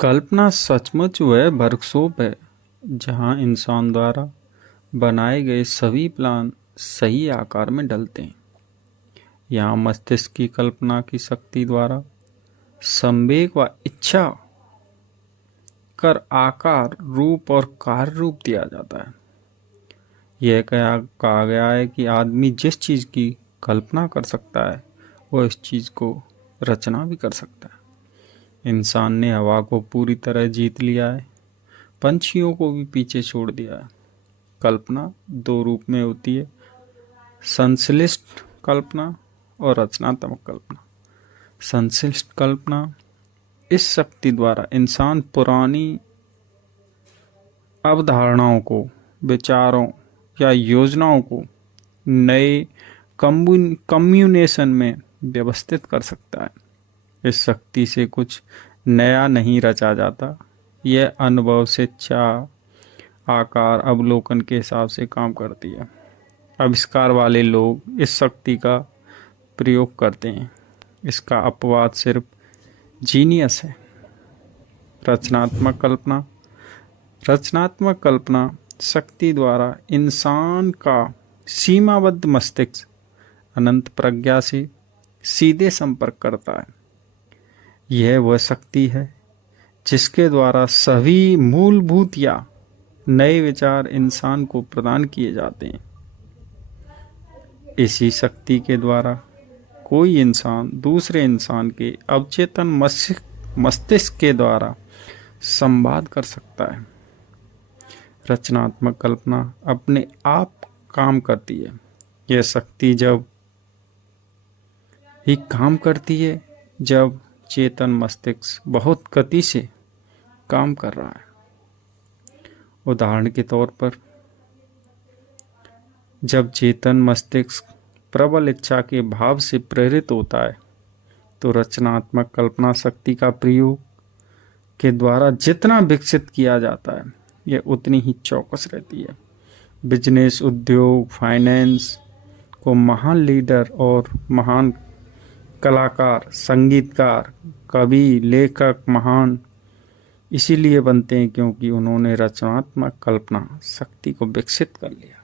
कल्पना सचमुच वह वर्कशॉप है जहां इंसान द्वारा बनाए गए सभी प्लान सही आकार में डलते हैं। यहाँ मस्तिष्क की कल्पना की शक्ति द्वारा संवेग व इच्छा कर आकार, रूप और कार्य रूप दिया जाता है। यह कहा गया है कि आदमी जिस चीज की कल्पना कर सकता है वह इस चीज को रचना भी कर सकता है। इंसान ने हवा को पूरी तरह जीत लिया है, पंछियों को भी पीछे छोड़ दिया है। कल्पना दो रूप में होती है, संश्लिष्ट कल्पना और रचनात्मक कल्पना। संश्लिष्ट कल्पना इस शक्ति द्वारा इंसान पुरानी अवधारणाओं को, विचारों या योजनाओं को नए कम्युनेशन में व्यवस्थित कर सकता है। इस शक्ति से कुछ नया नहीं रचा जाता, यह अनुभव, शिक्षा, आकार, अवलोकन के हिसाब से काम करती है। आविष्कार वाले लोग इस शक्ति का प्रयोग करते हैं। इसका अपवाद सिर्फ जीनियस है। रचनात्मक कल्पना शक्ति द्वारा इंसान का सीमाबद्ध मस्तिष्क अनंत प्रज्ञा से सीधे संपर्क करता है। यह वह शक्ति है जिसके द्वारा सभी मूलभूत या नए विचार इंसान को प्रदान किए जाते हैं। इसी शक्ति के द्वारा कोई इंसान दूसरे इंसान के अवचेतन मस्तिष्क के द्वारा संवाद कर सकता है। रचनात्मक कल्पना अपने आप काम करती है। यह शक्ति जब ही काम करती है जब चेतन मस्तिष्क बहुत गति से काम कर रहा है। उदाहरण के तौर पर, जब चेतन मस्तिष्क प्रबल इच्छा के भाव से प्रेरित होता है तो रचनात्मक कल्पना शक्ति का प्रयोग के द्वारा जितना विकसित किया जाता है यह उतनी ही चौकस रहती है। बिजनेस, उद्योग, फाइनेंस को महान लीडर और महान कलाकार, संगीतकार, कवि, लेखक महान इसीलिए बनते हैं क्योंकि उन्होंने रचनात्मक कल्पना शक्ति को विकसित कर लिया।